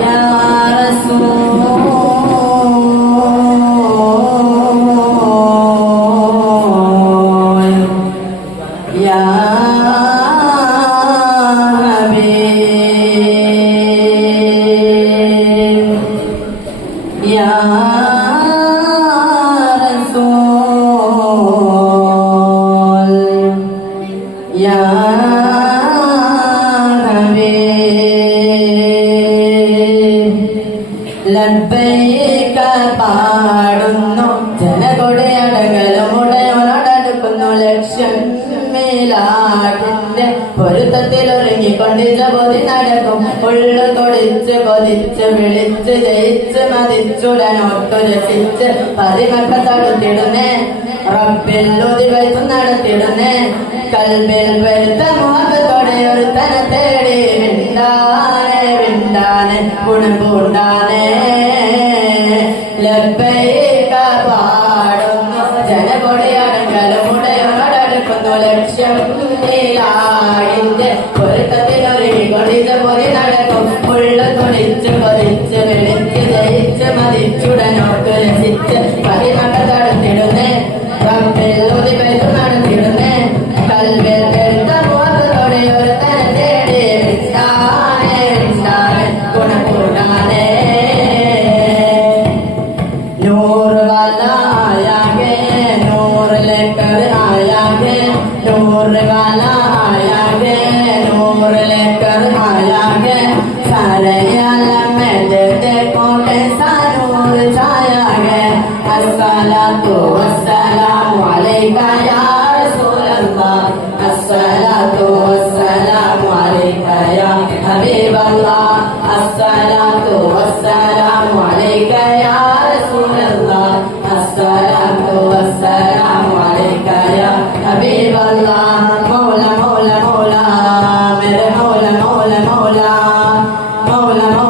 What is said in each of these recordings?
Ya Rasul പാടുന്നു ലക്ഷ്യം നടത്തിടുന്നേ. കൽബിൽ വരുത്ത മുഖത്തോടെ ഒരു തന തേടി വിണ്ടാനെ ഗുണം പൂണ്ടാനെ ലബ്ബൈക പാടുന്നു. ജനകൊടിയടങ്കലും ഉടയോടടുക്കുന്നു ലക്ഷ്യം നീലാടിന്റെ लेकर आया है नूर वाला आया है नूर लेकर आया है सारे आलम देखो कैसा नूर छाया है अस्सलातु वस्सलामु अलैका या रसूल अल्लाह अस्सलातु वस्सलामु अलैका या हबीब अल्लाह अस्सलातु वस्सलामु अलैका या Paola, Paola.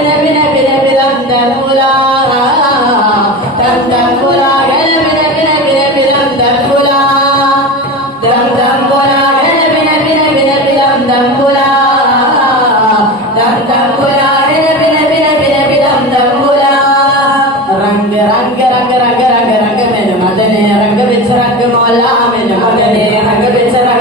రంగ రంగ రంగ రంగ రంగ రంగ విచ్చ రంగ మోలా ఆమె రంగ విచ్చ రంగ